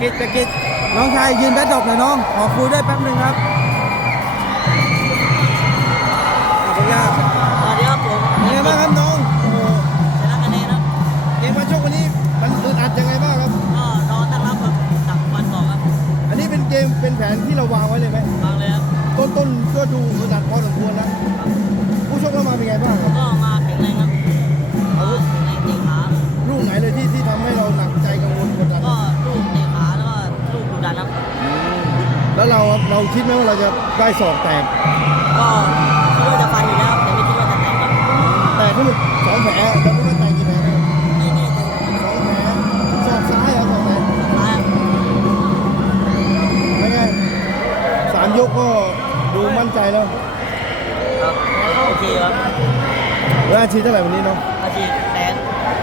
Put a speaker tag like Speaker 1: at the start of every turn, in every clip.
Speaker 1: กิจน้องชายยืนแบ็คดรอปหน่อยน้องขอคุยด้วยแป๊บนึงครับสวัสดีครับ
Speaker 2: สวัสดีครับผม
Speaker 1: เป็นไงบ้างครับน้องโอ้โห
Speaker 2: ชนะคะแนนครับ
Speaker 1: เกมมาชกวันนี้มันอึดอัดยังไงบ้างครับ
Speaker 2: ก็รอตั้งรับครับจากวันก่อนครับ
Speaker 1: อันนี้เป็นเกมเป็นแผนที่เราวางไว้เลยไหม
Speaker 2: ฟังเลยครับ
Speaker 1: ต้นก็ดูอึดอัดพอสมควรนะผู้ชกเรามาเป็นไงบ้างครับ
Speaker 2: ก็มาแข็งแรงครับมาแข็งแรงเตะขา
Speaker 1: ลูกไหนเลยที่ทำให้เราหนักใจกังวลกดดัน
Speaker 2: ก็ลูกเตะขาแล้วก็ลูกดุดันครับ
Speaker 1: แล้วเราคิดไหมว่าเราจะได้ศอกแตก
Speaker 2: ก็คิดว่าจะฟันอยู่แล้วแต่ไม่คิดว่าจะแตกครับ
Speaker 1: แต่ทั้งหมดสองแผลเราไม่ว่าแตกกี่แผลนะ
Speaker 2: ไม่แน่ใจ
Speaker 1: สองแผลศอกซ้ายเหรอศอกไหน
Speaker 2: ซ้าย
Speaker 1: เป็นไง3 ยกก็ดูมั่นใจแล้ว
Speaker 2: ครับโอเคครับ
Speaker 1: แล้วอาชีพเท่าไหร่วันนี้เนาะ
Speaker 2: อาชีพแสน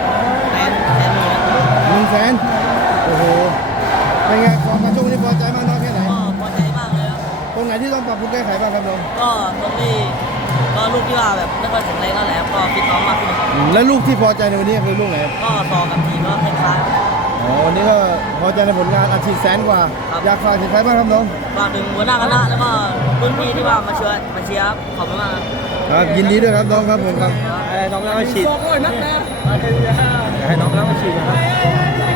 Speaker 2: หมื่นครับ
Speaker 1: 100,000โอ้โหเป็นไงความการชกวันนี้พอใจมากน้อยแค่ไหน
Speaker 2: ก็พอใจมากเลยครับ
Speaker 1: ตรงไหนที่ต้องปรับปรุงแก้ไขบ้างครับน้อง
Speaker 2: ก็ตรงที่ก็ลูกที่ว่าแบบไม่ค่อยแข็งแรงนั่นแหละครับก็ฟิตซ้อมมากขึ้นครับ
Speaker 1: และลูกที่พอใจในวันนี้คือลูกไหนครับ
Speaker 2: ก็ต่อกับทีมก็คล้ายๆครับ
Speaker 1: อ๋อวันนี้ก็พอใจในผลงานอาชีพ100,000 กว่า
Speaker 2: ครับ
Speaker 1: อยากฝากถึงใครบ้างครับน้อง
Speaker 2: ฝากถึงหัวหน้าคณะแล้วก็รุ่นพี่ที่ว่ามาเชียร์ครับขอบคุณมากครับ
Speaker 1: ครับยินดีด้วยครับน้องครับผมครับ
Speaker 3: น้องแล้วมาฉีดให้น้องแล้วมาฉีดนะครับ